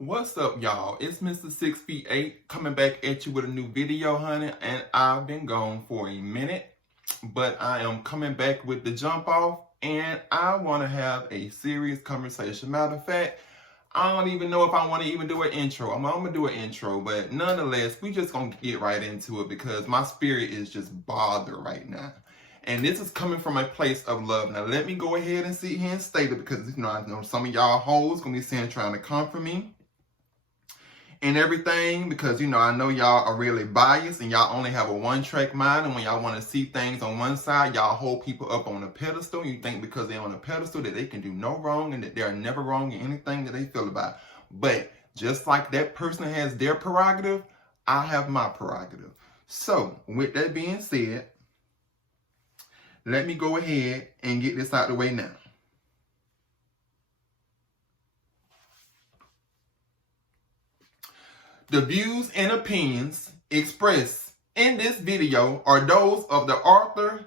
What's up, y'all? It's Mr. 6'8" coming back at you with a new video, honey. And I've been gone for a minute, but I am coming back with the jump off, and I want to have a serious conversation. Matter of fact, I don't even know if I want to even do an intro. I'm gonna do an intro, but nonetheless, we just gonna get right into it because my spirit is just bothered right now. And this is coming from a place of love. Now, let me go ahead and sit here and state it because, I know some of y'all hoes gonna be saying trying to comfort me and everything because, I know y'all are really biased and y'all only have a one-track mind, and when y'all want to see things on one side, y'all hold people up on a pedestal. You think because they're on a pedestal that they can do no wrong and that they're never wrong in anything that they feel about. But just like that person has their prerogative, I have my prerogative. So, with that being said, let me go ahead and get this out the way now. The views and opinions expressed in this video are those of the author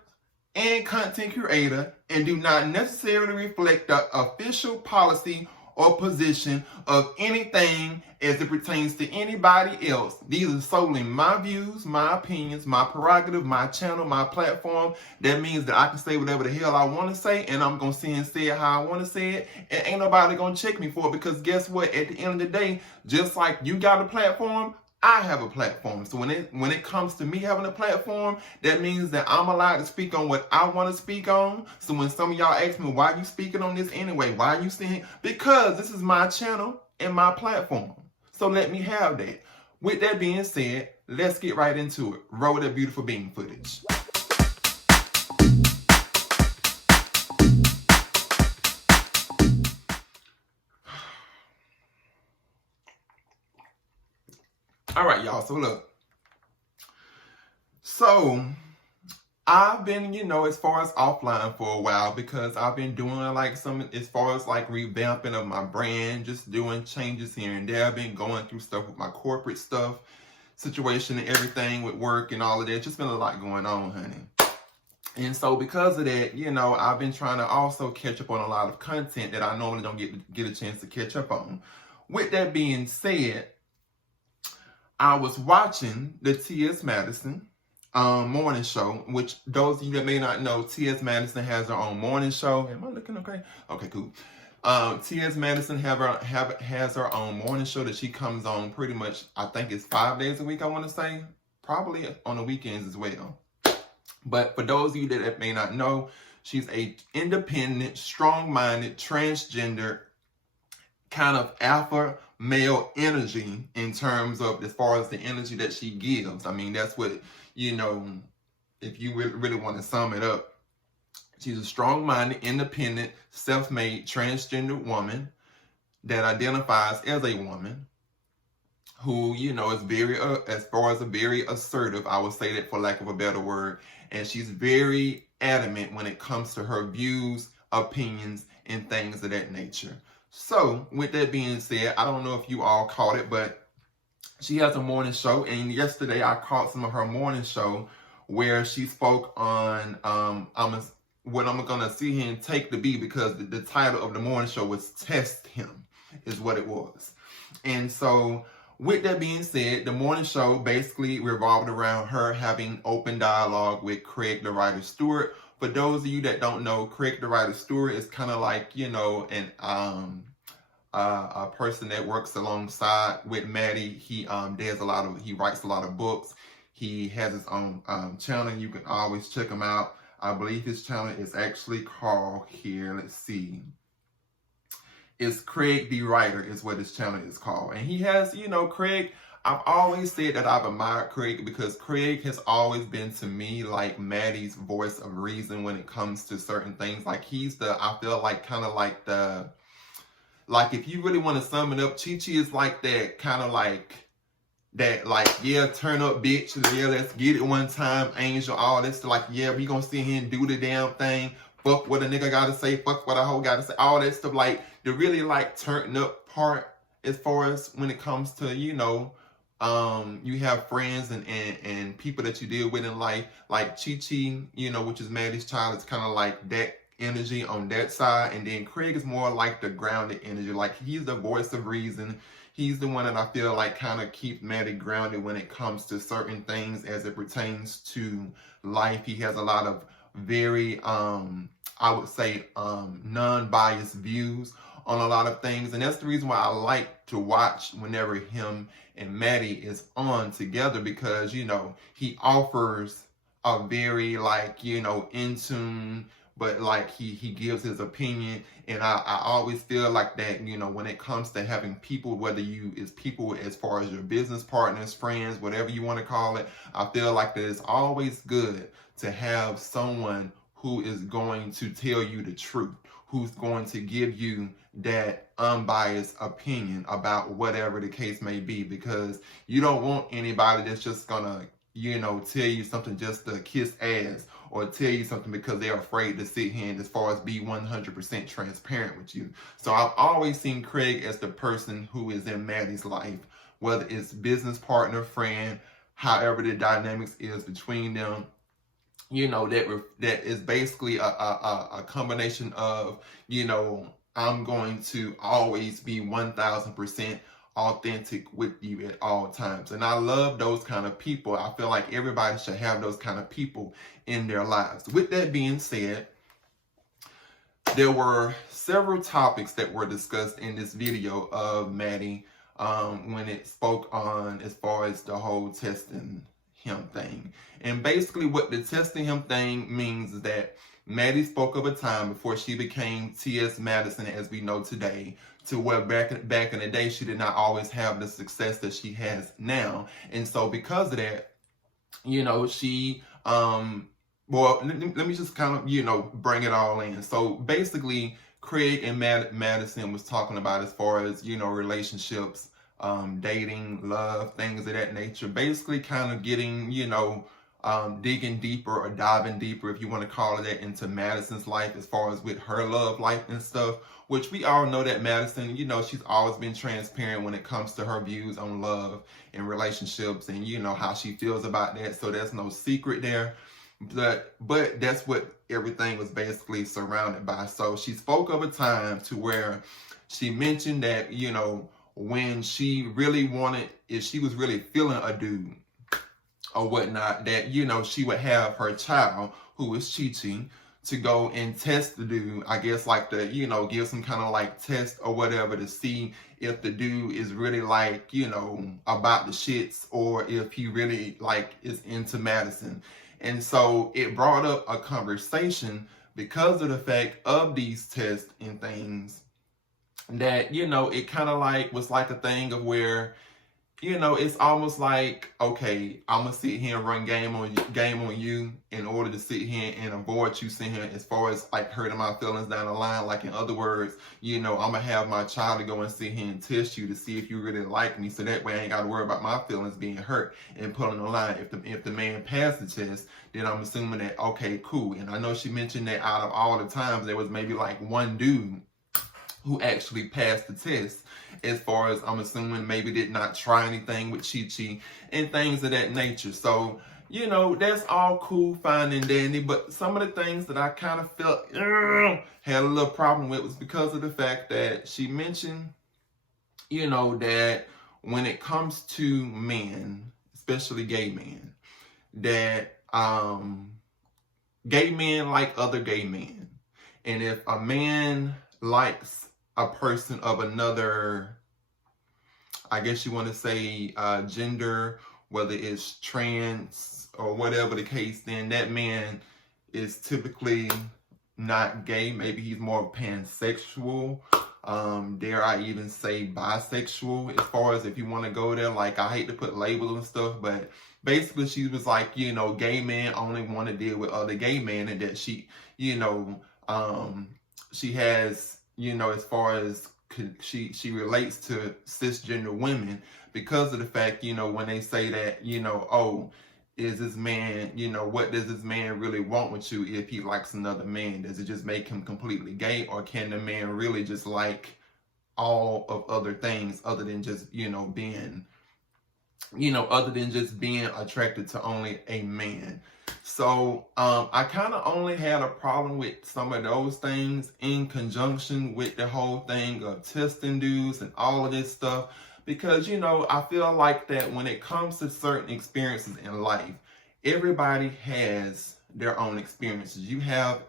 and content creator and do not necessarily reflect the official policy or position of anything as it pertains to anybody else. These are solely my views, my opinions, my prerogative, my channel, my platform. That means that I can say whatever the hell I want to say, and I'm going to say and say it how I want to say it, and ain't nobody going to check me for it, because guess what? At the end of the day, just like you got a platform, I have a platform. So when it comes to me having a platform, that means that I'm allowed to speak on what I want to speak on. So when some of y'all ask me, why you speaking on this anyway? Why are you saying? Because this is my channel and my platform. So let me have that. With that being said, let's get right into it. Roll that beautiful bean footage. All right, y'all. So look. So I've been, as far as offline for a while, because I've been doing as far as revamping of my brand, just doing changes here and there. I've been going through stuff with my corporate stuff, situation and everything with work and all of that. Just been a lot going on, honey. And so because of that, I've been trying to also catch up on a lot of content that I normally don't get a chance to catch up on. With that being said, I was watching the T.S. Madison morning show, which those of you that may not know, T.S. Madison has her own morning show. Am I looking okay? Okay, cool. T.S. Madison has her own morning show that she comes on pretty much, I think it's 5 days a week, I want to say. Probably on the weekends as well. But for those of you that may not know, she's a independent, strong-minded, transgender, kind of alpha male energy in terms of as far as the energy that she gives. I mean, that's what, if you really want to sum it up, she's a strong-minded, independent, self-made, transgender woman that identifies as a woman who, is very, as far as very assertive, I would say that for lack of a better word, and she's very adamant when it comes to her views, opinions, and things of that nature. So, with that being said, I don't know if you all caught it, but she has a morning show, and yesterday I caught some of her morning show where she spoke on what I'm going to see here and take to be, because the title of the morning show was Test Him, is what it was. And so, with that being said, the morning show basically revolved around her having open dialogue with Craig the Writer Stewart. For those of you that don't know, Craig the Writer Stewart is kind of like, a person that works alongside with Maddie. He writes a lot of books. He has his own channel. You can always check him out. I believe his channel is actually called here. Let's see. It's Craig the Writer is what his channel is called. And he has, Craig, I've always said that I've admired Craig because Craig has always been to me like Maddie's voice of reason when it comes to certain things. Like I feel like kind of like if you really want to sum it up, Chi-Chi is like that kind of yeah, turn up bitch, yeah, let's get it one time, angel, all this, yeah, we gonna sit here and do the damn thing, fuck what a nigga gotta say, fuck what a hoe gotta say, all that stuff, the really turn up part as far as when it comes to, you have friends and people that you deal with in life, like Chi-Chi, which is Maddie's child, it's kind of like that energy on that side, and then Craig is more like the grounded energy, like he's the voice of reason. he's the one that I feel like kind of keeps Maddie grounded when it comes to certain things as it pertains to life. He has a lot of very, I would say, non-biased views on a lot of things. And that's the reason why I like to watch whenever him and Maddie is on together, because, you know, he offers a very, like, you know, in tune, but like he gives his opinion. And I always feel like that, you know, when it comes to having people, whether you is people as far as your business partners, friends, whatever you want to call it, I feel like that it's always good to have someone who is going to tell you the truth, who's going to give you that unbiased opinion about whatever the case may be, because you don't want anybody that's just gonna, you know, tell you something just to kiss ass, or tell you something because they're afraid to sit here and as far as be 100% transparent with you. So I've always seen Craig as the person who is in Maddie's life, whether it's business partner, friend, however the dynamics is between them. You know, that is basically a combination of, you know, I'm going to always be 1000% authentic with you at all times. And I love those kind of people. I feel like everybody should have those kind of people in their lives. With that being said, there were several topics that were discussed in this video of Maddie when it spoke on as far as the whole testing him thing. And basically what the testing him thing means is that Maddie spoke of a time before she became T.S. Madison as we know today, to where back in the day she did not always have the success that she has now. And so because of that, you know, she well, let me just kind of, you know, bring it all in. So basically Craig and Madison was talking about as far as, you know, relationships, dating, love, things of that nature, basically kind of getting, you know, digging deeper or diving deeper, if you want to call it that, into Madison's life as far as with her love life and stuff, which we all know that Madison, you know, she's always been transparent when it comes to her views on love and relationships, and, you know, how she feels about that. So there's no secret there. But that's what everything was basically surrounded by. So she spoke of a time to where she mentioned that, you know, when she really wanted, if she was really feeling a dude or whatnot, that, you know, she would have her child, who was Chi-Chi, to go and test the dude, I guess, like the, you know, give some kind of like test or whatever to see if the dude is really like, you know, about the shits, or if he really like is into Madison. And so it brought up a conversation because of the fact of these tests and things, that, you know, it kind of like was like a thing of where, you know, it's almost like, okay, I'm gonna sit here and run game on you in order to sit here and avoid you sitting here as far as like hurting my feelings down the line. Like, in other words, you know, I'm gonna have my child to go and sit here and test you to see if you really like me, so that way I ain't gotta worry about my feelings being hurt and put on the line. If the man passed the test, then I'm assuming that, okay, cool. And I know she mentioned that out of all the times, there was maybe like one dude who actually passed the test, as far as I'm assuming maybe did not try anything with Chi-Chi and things of that nature. So, you know, that's all cool, fine and dandy, but some of the things that I kind of felt had a little problem with was because of the fact that she mentioned, you know, that when it comes to men, especially gay men, that gay men like other gay men. And if a man likes a person of another, I guess you want to say, gender, whether it's trans or whatever the case, then that man is typically not gay. Maybe he's more pansexual. Dare I even say bisexual, as far as if you want to go there. Like, I hate to put labels and stuff, but basically she was like, you know, gay men only want to deal with other gay men, and that she, you know, she has, you know, as far as she relates to cisgender women because of the fact, you know, when they say that, you know, oh, is this man, you know, what does this man really want with you if he likes another man? Does it just make him completely gay, or can the man really just like all of other things other than just, you know, being, you know, other than just being attracted to only a man? So I kind of only had a problem with some of those things in conjunction with the whole thing of testing dudes and all of this stuff. Because, I feel like that when it comes to certain experiences in life, everybody has their own experiences.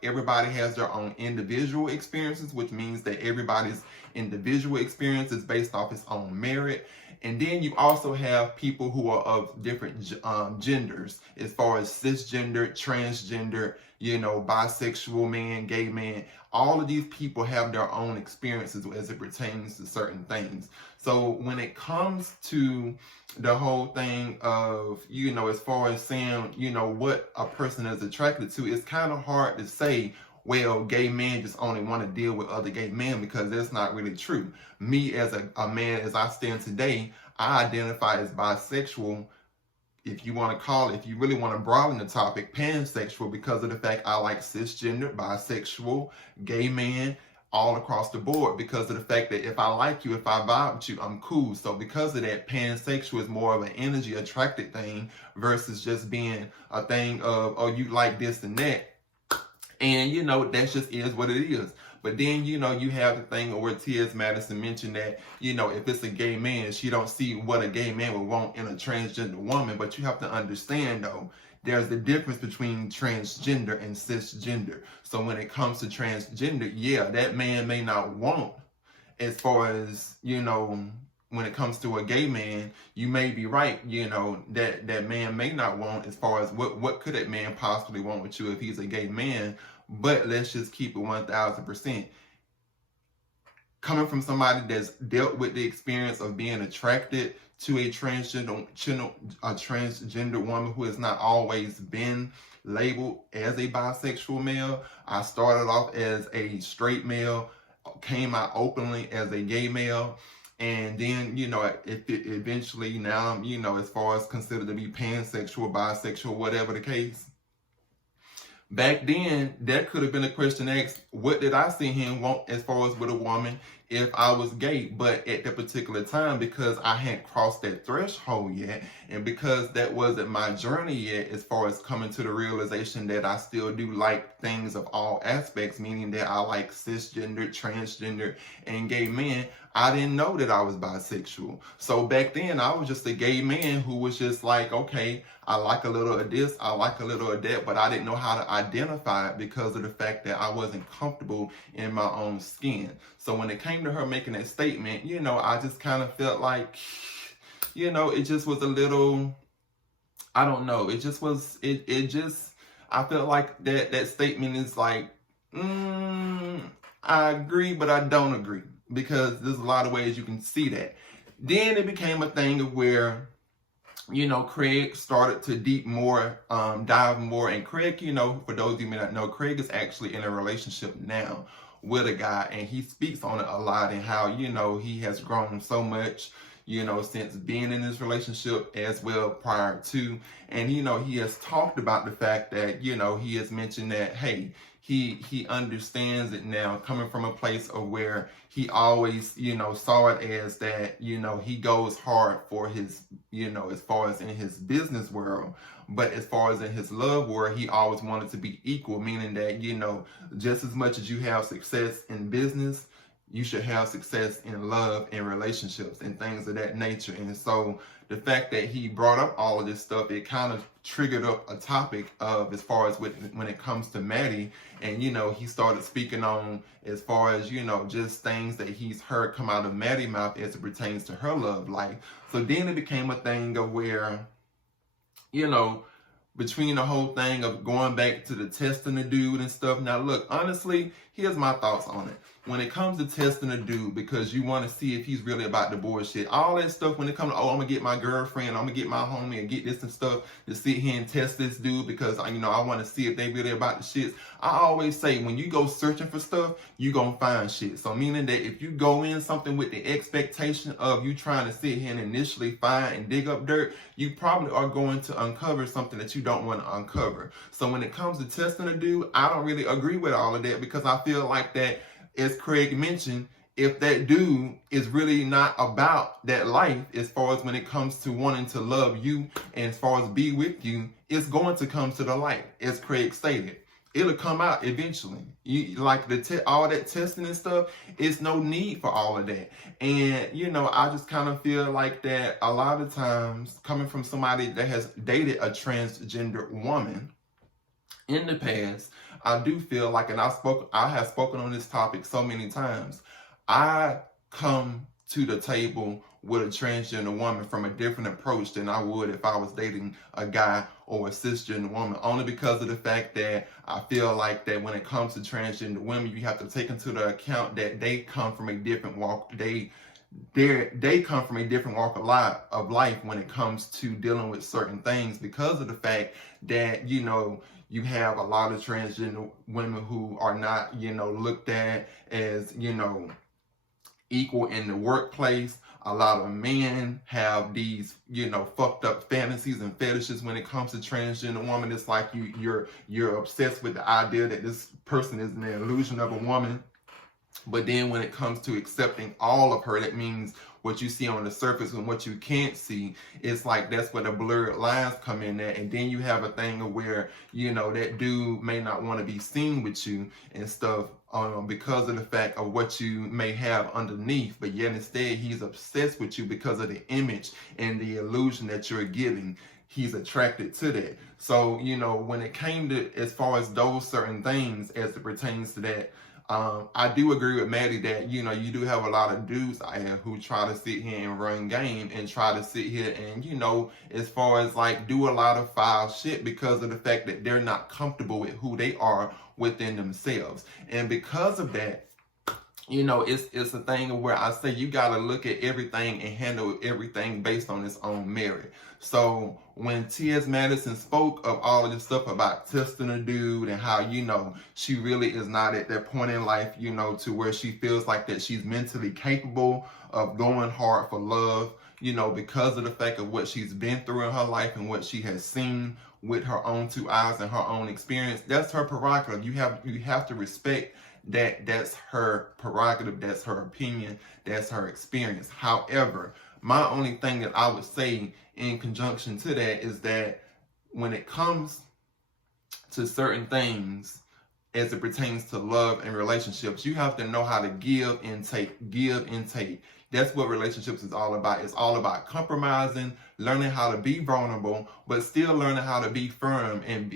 Everybody has their own individual experiences, which means that everybody's individual experience is based off its own merit. And then you also have people who are of different genders, as far as cisgender, transgender, bisexual man, gay man. All of these people have their own experiences as it pertains to certain things. So when it comes to the whole thing of, as far as saying, what a person is attracted to, it's kind of hard to say, well, gay men just only want to deal with other gay men, because that's not really true. Me as a man, as I stand today, I identify as bisexual, if you really want to broaden the topic, pansexual, because of the fact I like cisgender, bisexual, gay men, all across the board, because of the fact that if I like you, if I vibe with you, I'm cool. So because of that, pansexual is more of an energy attracted thing versus just being a thing of, oh, you like this and that. And, that just is what it is. But then, you have the thing where T.S. Madison mentioned that, if it's a gay man, she don't see what a gay man would want in a transgender woman. But you have to understand, though, there's the difference between transgender and cisgender. So when it comes to transgender, yeah, that man may not want, as far as, when it comes to a gay man, you may be right, that man may not want, as far as what could that man possibly want with you if he's a gay man. But let's just keep it 1000%. Coming from somebody that's dealt with the experience of being attracted to a transgender woman who has not always been labeled as a bisexual male. I started off as a straight male, came out openly as a gay male. And then, eventually now I'm, as far as considered to be pansexual, bisexual, whatever the case. Back then, that could have been a question asked, what did I see him want as far as with a woman if I was gay? But at that particular time, because I hadn't crossed that threshold yet, and because that wasn't my journey yet, as far as coming to the realization that I still do like things of all aspects, meaning that I like cisgender, transgender, and gay men, I didn't know that I was bisexual. So back then, I was just a gay man who was just like, okay, I like a little of this, I like a little of that, but I didn't know how to identify it because of the fact that I wasn't comfortable in my own skin. So when it came to her making that statement, I just kind of felt like, it just was a little, I don't know, it just was, I felt like that statement is like, I agree, but I don't agree, because there's a lot of ways you can see that. Then it became a thing of where, Craig started to dive more. And Craig, for those of you who may not know, Craig is actually in a relationship now with a guy, and he speaks on it a lot, and how, he has grown so much, since being in this relationship as well prior to. And, he has talked about the fact that, he has mentioned that, hey, he understands it now, coming from a place of where he always, saw it as that, he goes hard for his, as far as in his business world, but as far as in his love world, he always wanted to be equal, meaning that, just as much as you have success in business, you should have success in love and relationships and things of that nature. And so the fact that he brought up all of this stuff, it kind of triggered up a topic of, as far as when it comes to Maddie. And, he started speaking on, as far as, just things that he's heard come out of Maddie's mouth as it pertains to her love life. So then it became a thing of where, between the whole thing of going back to the testing the dude and stuff. Now, look, honestly, here's my thoughts on it. When it comes to testing a dude, because you want to see if he's really about the bullshit, all that stuff, when it comes to, oh, I'm going to get my girlfriend, I'm going to get my homie and get this and stuff to sit here and test this dude because, I want to see if they really about the shits. I always say, when you go searching for stuff, you going to find shit. So meaning that if you go in something with the expectation of you trying to sit here and initially find and dig up dirt, you probably are going to uncover something that you don't want to uncover. So when it comes to testing a dude, I don't really agree with all of that, because I feel like that, as Craig mentioned, if that dude is really not about that life, as far as when it comes to wanting to love you and as far as be with you, it's going to come to the light, as Craig stated. it'll come out eventually. You like all that testing and stuff. It's no need for all of that. And I just kind of feel like that a lot of times, coming from somebody that has dated a transgender woman in the past, I do feel like, and I have spoken on this topic so many times, I come to the table with a transgender woman from a different approach than I would if I was dating a guy or a cisgender woman, only because of the fact that I feel like that when it comes to transgender women, you have to take into the account that they come from a different walk. They come from a different walk of life when it comes to dealing with certain things, because of the fact that you have a lot of transgender women who are not looked at as equal in the workplace. A lot of men have these fucked up fantasies and fetishes when it comes to transgender woman. It's like you're obsessed with the idea that this person is an illusion of a woman. But then when it comes to accepting all of her, that means what you see on the surface and what you can't see. It's like that's where the blurred lines come in at. And then you have a thing of where, that dude may not want to be seen with you and stuff because of the fact of what you may have underneath. But yet instead, he's obsessed with you because of the image and the illusion that you're giving. He's attracted to that. So, when it came to as far as those certain things as it pertains to that, I do agree with Maddie that, you do have a lot of dudes out here who try to sit here and run game and try to sit here and, as far as like do a lot of foul shit because of the fact that they're not comfortable with who they are within themselves. And because of that, it's a thing where I say you got to look at everything and handle everything based on its own merit. So when T.S. Madison spoke of all of this stuff about testing a dude and how, she really is not at that point in life, to where she feels like that she's mentally capable of going hard for love, because of the fact of what she's been through in her life and what she has seen with her own two eyes and her own experience. That's her prerogative. You have to respect that's her prerogative, that's her opinion, that's her experience. However, my only thing that I would say in conjunction to that is that when it comes to certain things as it pertains to love and relationships, you have to know how to give and take. That's what relationships is all about. It's all about compromising, learning how to be vulnerable, but still learning how to be firm and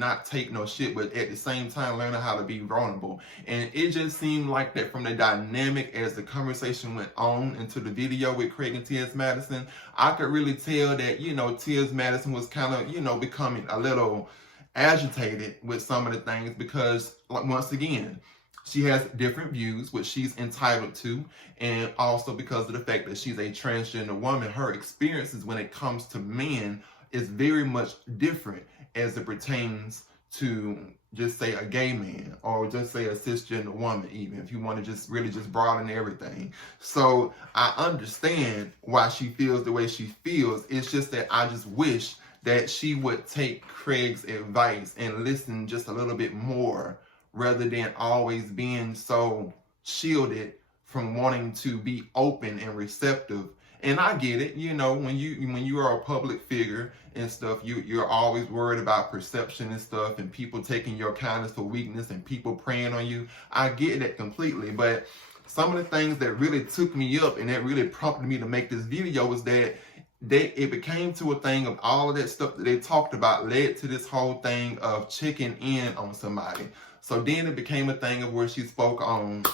not take no shit, but at the same time learning how to be vulnerable. And it just seemed like that from the dynamic as the conversation went on into the video with Craig and T.S. Madison, I could really tell that, T.S. Madison was kind of, becoming a little agitated with some of the things because, once again, she has different views, which she's entitled to, and also because of the fact that she's a transgender woman, her experiences when it comes to men is very much different as it pertains to just say a gay man or just say a cisgender woman, even if you want to just really just broaden everything. So I understand why she feels the way she feels. It's just that I just wish that she would take Craig's advice and listen just a little bit more, rather than always being so shielded from wanting to be open and receptive. And I get it, when you are a public figure and stuff, you're always worried about perception and stuff and people taking your kindness for weakness and people preying on you. I get that completely, but some of the things that really took me up and that really prompted me to make this video was that it became to a thing of all of that stuff that they talked about led to this whole thing of checking in on somebody. So then it became a thing of where she spoke on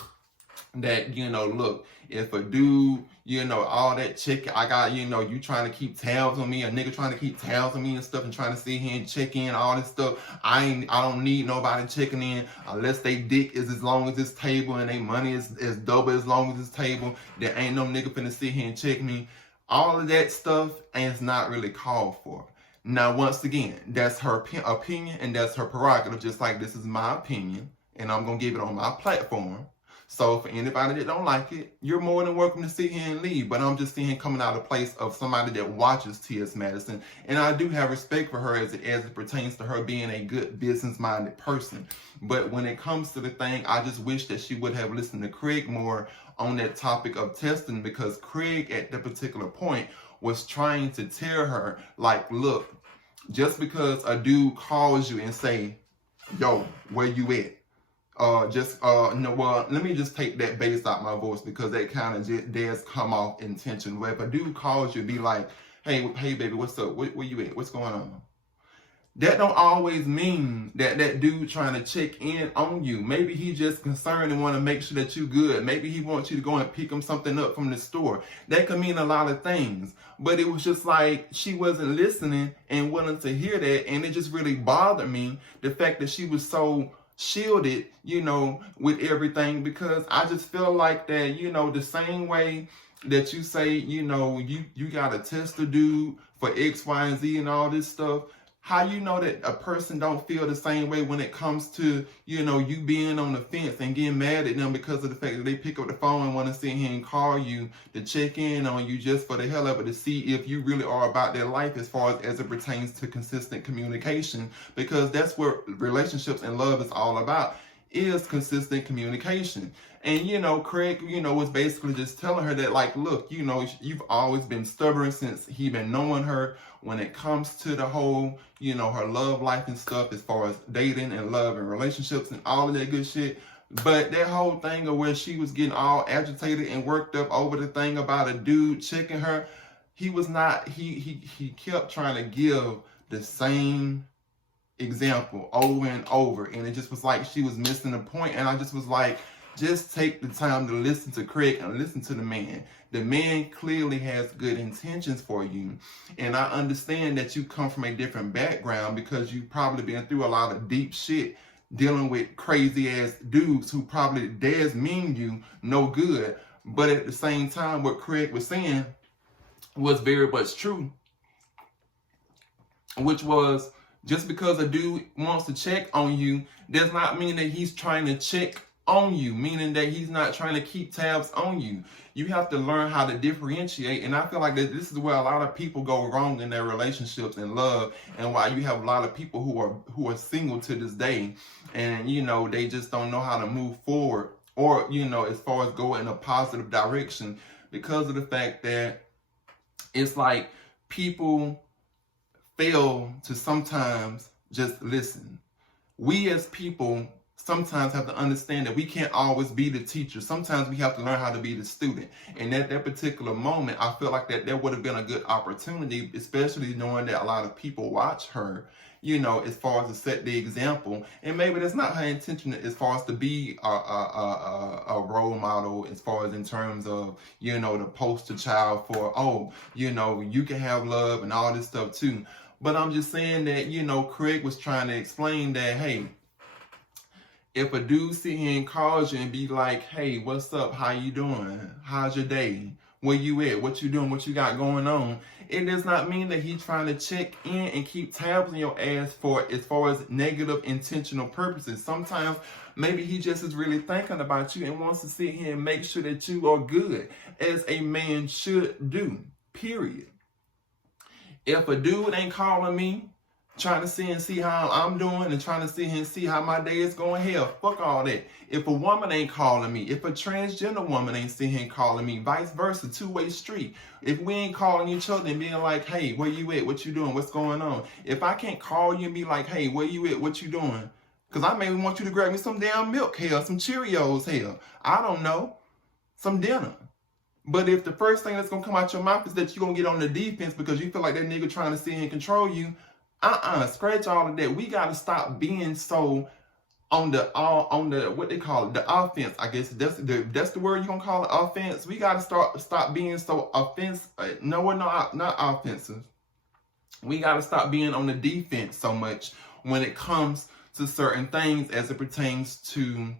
that, look, if a dude, all that check, I got, you trying to keep tabs on me, a nigga trying to keep tabs on me and stuff and trying to sit here and check in, all this stuff. I don't need nobody checking in unless they dick is as long as this table and they money is double as long as this table. There ain't no nigga finna sit here and check me. All of that stuff is not really called for. Now, once again, that's her opinion and that's her prerogative, just like this is my opinion and I'm going to give it on my platform. So for anybody that don't like it, you're more than welcome to sit here and leave. But I'm just seeing coming out of place of somebody that watches T.S. Madison. And I do have respect for her as it pertains to her being a good business-minded person. But when it comes to the thing, I just wish that she would have listened to Craig more on that topic of testing, because Craig at that particular point was trying to tell her, like, look, just because a dude calls you and say, yo, where you at? No, well, let me just take that bass out my voice because that kind of just does come off intentional. If a dude calls you, be like, hey, baby, what's up? Where you at? What's going on? That don't always mean that that dude trying to check in on you. Maybe he just concerned and want to make sure that you good. Maybe he wants you to go and pick him something up from the store. That could mean a lot of things. But it was just like she wasn't listening and willing to hear that. And it just really bothered me, the fact that she was so shielded, with everything, because I just feel like that, the same way that you say, you got to test the dude for X, Y, and Z and all this stuff. How you know that a person don't feel the same way when it comes to, you being on the fence and getting mad at them because of the fact that they pick up the phone and want to sit here and call you to check in on you just for the hell of it, to see if you really are about their life as far as it pertains to consistent communication, because that's what relationships and love is all about, is consistent communication. And Craig, was basically just telling her that, like, look, you've always been stubborn since he been knowing her when it comes to the whole, her love life and stuff, as far as dating and love and relationships and all of that good shit. But that whole thing of where she was getting all agitated and worked up over the thing about a dude checking her, he kept trying to give the same example over and over, and it just was like she was missing the point. And I just was like, just take the time to listen to Craig and listen to the man. The man clearly has good intentions for you. And I understand that you come from a different background because you've probably been through a lot of deep shit dealing with crazy ass dudes who probably does mean you no good. But at the same time, what Craig was saying was very much true, which was, just because a dude wants to check on you does not mean that he's trying to check on you, meaning that he's not trying to keep tabs on you. You have to learn how to differentiate. And I feel like that this is where a lot of people go wrong in their relationships and love, and why you have a lot of people who are single to this day, and they just don't know how to move forward, or as far as go in a positive direction, because of the fact that it's like people fail to sometimes just listen. We as people sometimes have to understand that we can't always be the teacher. Sometimes we have to learn how to be the student. And at that particular moment, I feel like that would have been a good opportunity, especially knowing that a lot of people watch her, as far as to set the example. And maybe that's not her intention as far as to be a role model, as far as in terms of, the poster child for, you can have love and all this stuff too. But I'm just saying that, Craig was trying to explain that, hey, if a dude sit here and calls you and be like, hey, what's up? How you doing? How's your day? Where you at? What you doing? What you got going on? It does not mean that he's trying to check in and keep tabs on your ass as far as negative intentional purposes. Sometimes maybe he just is really thinking about you and wants to sit here and make sure that you are good, as a man should do, period. If a dude ain't calling me, trying to see and see how I'm doing and trying to see and see how my day is going, hell, fuck all that. If a woman ain't calling me, if a transgender woman ain't sitting here calling me, vice versa, two-way street. If we ain't calling each other and being like, hey, where you at? What you doing? What's going on? If I can't call you and be like, hey, where you at? What you doing? Because I may want you to grab me some damn milk, hell, some Cheerios, hell, I don't know, some dinner. But if the first thing that's going to come out your mouth is that you're going to get on the defense because you feel like that nigga trying to sit here and control you, scratch all of that. We got to stop being so on the what they call it, the offense. I guess that's the word you're going to call it, offense. We got to stop being so offensive. No, we're not offensive. We got to stop being on the defense so much when it comes to certain things as it pertains to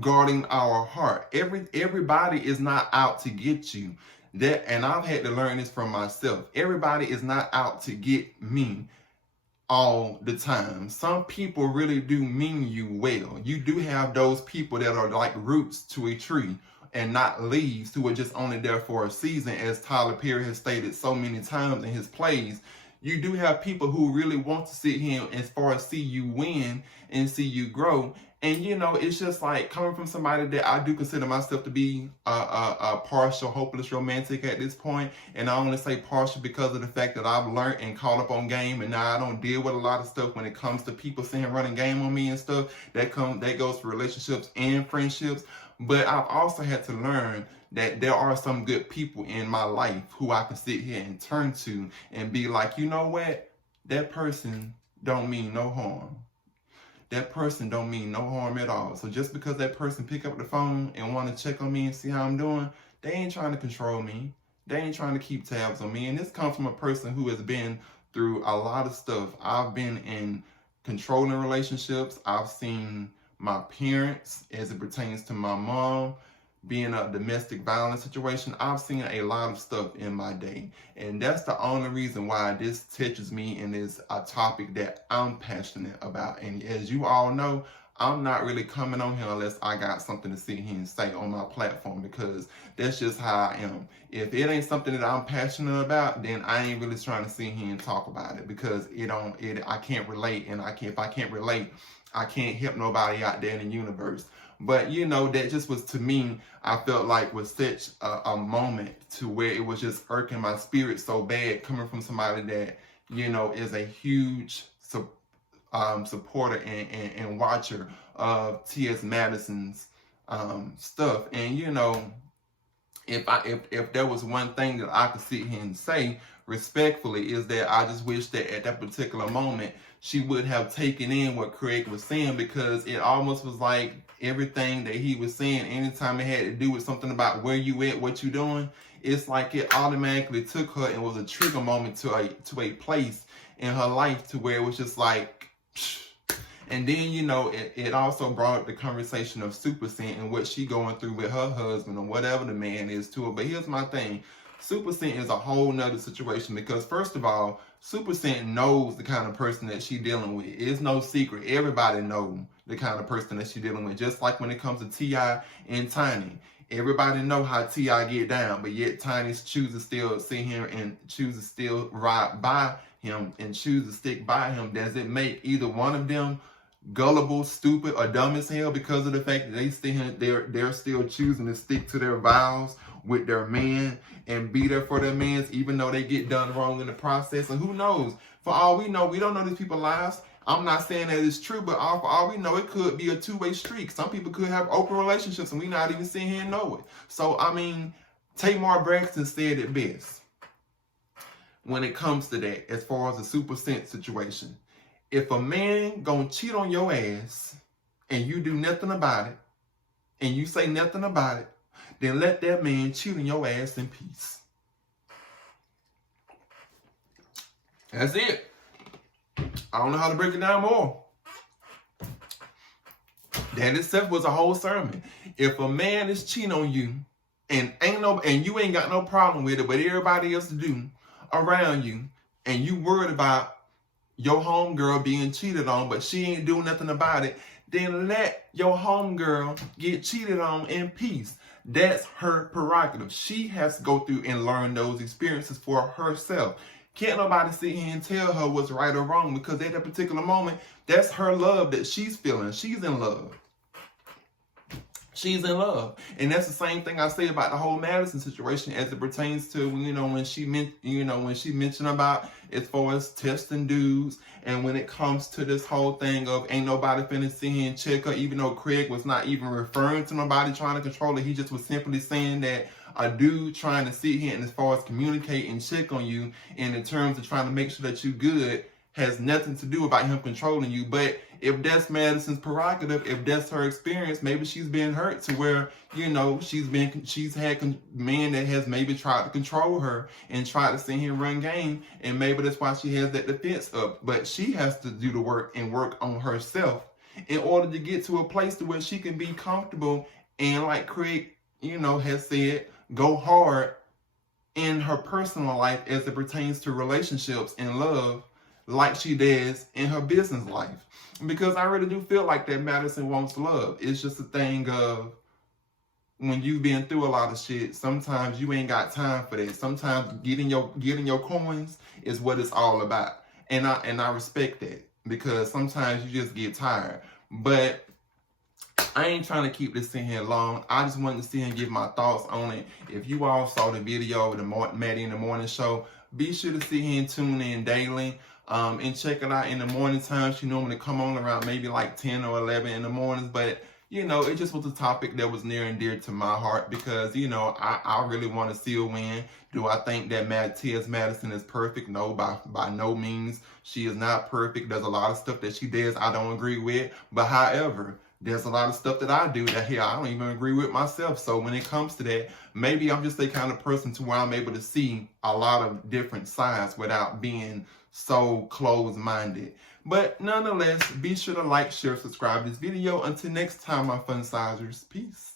guarding our heart. Everybody is not out to get you. And I've had to learn this from myself. Everybody is not out to get me all the time. Some people really do mean you well. You do have those people that are like roots to a tree and not leaves, who are just only there for a season, as Tyler Perry has stated so many times in his plays. you do have people who really want to sit here as far as see you win and see you grow. And it's just like coming from somebody that I do consider myself to be a partial hopeless romantic at this point. And I only say partial because of the fact that I've learned and caught up on game, and now I don't deal with a lot of stuff when it comes to people saying running game on me and stuff. That goes for relationships and friendships. But I've also had to learn that there are some good people in my life who I can sit here and turn to and be like, you know what? That person don't mean no harm. That person don't mean no harm at all. So just because that person pick up the phone and want to check on me and see how I'm doing, they ain't trying to control me. They ain't trying to keep tabs on me. And this comes from a person who has been through a lot of stuff. I've been in controlling relationships. I've seen my parents, as it pertains to my mom, being a domestic violence situation. I've seen a lot of stuff in my day. And that's the only reason why this touches me and is a topic that I'm passionate about. And as you all know, I'm not really coming on here unless I got something to sit here and say on my platform, because that's just how I am. If it ain't something that I'm passionate about, then I ain't really trying to sit here and talk about it, because I can't relate. And if I can't relate, I can't help nobody out there in the universe. But that just was, to me, I felt like was such a moment to where it was just irking my spirit so bad, coming from somebody that is a huge supporter and watcher of T.S. Madison's stuff. And if there was one thing that I could sit here and say respectfully, is that I just wish that at that particular moment she would have taken in what Craig was saying, because it almost was like everything that he was saying, anytime it had to do with something about where you at, what you doing, it's like it automatically took her and was a trigger moment to a place in her life to where it was just like, psh. And then, it also brought up the conversation of Super Scent and what she going through with her husband or whatever the man is to her. But here's my thing. Super Scent is a whole nother situation, because first of all, Super Scent knows the kind of person that she dealing with. It's no secret. Everybody knows the kind of person that she dealing with. Just like when it comes to T.I. and Tiny. Everybody know how T.I. get down, but yet Tiny chooses still see him and chooses still ride by him and chooses to stick by him. Does it make either one of them gullible, stupid, or dumb as hell because of the fact that they're still choosing to stick to their vows with their man and be there for their mans, even though they get done wrong in the process? And who knows? For all we know, we don't know these people's lives. I'm not saying that it's true, but for all we know, it could be a two-way streak. Some people could have open relationships and we not even sitting here and know it. So, Tamar Braxton said it best when it comes to that, as far as the Super Scent situation. If a man gonna cheat on your ass and you do nothing about it, and you say nothing about it, then let that man cheat on your ass in peace. That's it. I don't know how to break it down more. That itself was a whole sermon. If a man is cheating on you and you ain't got no problem with it, but everybody else do around you, and you worried about your homegirl being cheated on, but she ain't doing nothing about it, then let your homegirl get cheated on in peace. That's her prerogative. She has to go through and learn those experiences for herself. Can't nobody sit here and tell her what's right or wrong, because at that particular moment, that's her love that she's feeling. She's in love. She's in love. And that's the same thing I say about the whole Madison situation as it pertains to, when she mentioned about as far as testing dudes, and when it comes to this whole thing of ain't nobody finna sit here and check her, even though Craig was not even referring to nobody trying to control her. He just was simply saying that a dude trying to sit here and as far as communicate and check on you, and in terms of trying to make sure that you good, has nothing to do about him controlling you. But if that's Madison's prerogative, if that's her experience, maybe she's been hurt to where, she's had men that has maybe tried to control her and tried to sit here and run game, and maybe that's why she has that defense up. But she has to do the work and work on herself in order to get to a place to where she can be comfortable and, like Craig, has said, go hard in her personal life as it pertains to relationships and love, like she does in her business life. Because I really do feel like that Madison wants love. It's just a thing of when you've been through a lot of shit, sometimes you ain't got time for that. Sometimes getting your coins is what it's all about. And I respect that, because sometimes you just get tired. But I ain't trying to keep this in here long. I just wanted to see and give my thoughts on it. If you all saw the video of the Maddie in the Morning show, be sure to sit here and tune in daily. And check it out in the morning time. She normally come on around maybe like 10 or 11 in the mornings. But, you know, it just was a topic that was near and dear to my heart, because, you know, I really want to see her win. Do I think that Madison is perfect? No, by no means. She is not perfect. There's a lot of stuff that she does I don't agree with. But however, there's a lot of stuff that I do that I don't even agree with myself. So when it comes to that, maybe I'm just the kind of person to where I'm able to see a lot of different sides without being so closed-minded. But nonetheless, be sure to like, share, subscribe to this video. Until next time, my fun sizers. Peace.